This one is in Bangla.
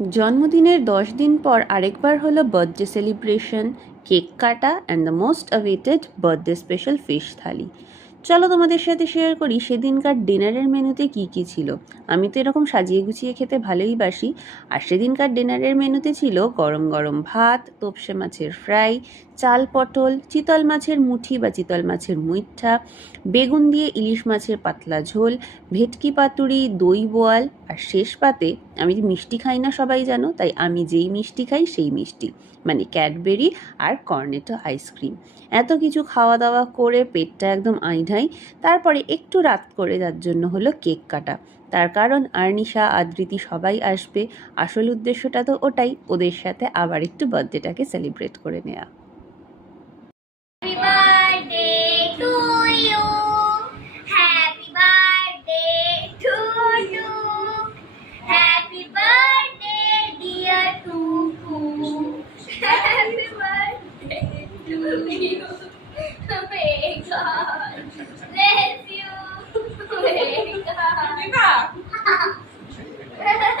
জন্মদিনের 10 দিন পর আরেকবার হলো বার্থডে সেলিব্রেশন, কেক কাটা and the most awaited birthday special fish thali. চলো তোমাদের সাথে শেয়ার করি সেদিনকার ডিনারের মেনুতে কি কি ছিল। আমি তো এরকম সাজিয়ে গুছিয়ে খেতে ভালোই বাসি। আর সেদিনকার ডিনারের মেনুতে ছিল গরম গরম ভাত, তোপসে মাছের ফ্রাই, চাল পটল, চিতল মাছের মুঠি বা চিতল মাছের মুইঠা, বেগুন দিয়ে ইলিশ মাছের পাতলা ঝোল, ভেটকি পাতুরি, দই বোয়াল, আর শেষ পাতে আমি মিষ্টি খাই না সবাই জানো, তাই আমি যেই মিষ্টি খাই সেই মিষ্টি, মানে ক্যাডবেরি আর কর্নেটো আইসক্রিম। এত কিছু খাওয়া দাওয়া করে পেটটা একদম আইঢাই। তারপরে একটু রাত করে যার জন্য হলো কেক কাটা। তার কারণ আর্নিশা, আদৃতি সবাই আসবে। আসল উদ্দেশ্যটা তো ওটাই, ওদের সাথে আবার একটু বার্থডেটাকে সেলিব্রেট করে নেওয়া। Happy birthday to you. Happy birthday to you. Happy birthday dear Tutu. Happy birthday to you. May God bless you. May God.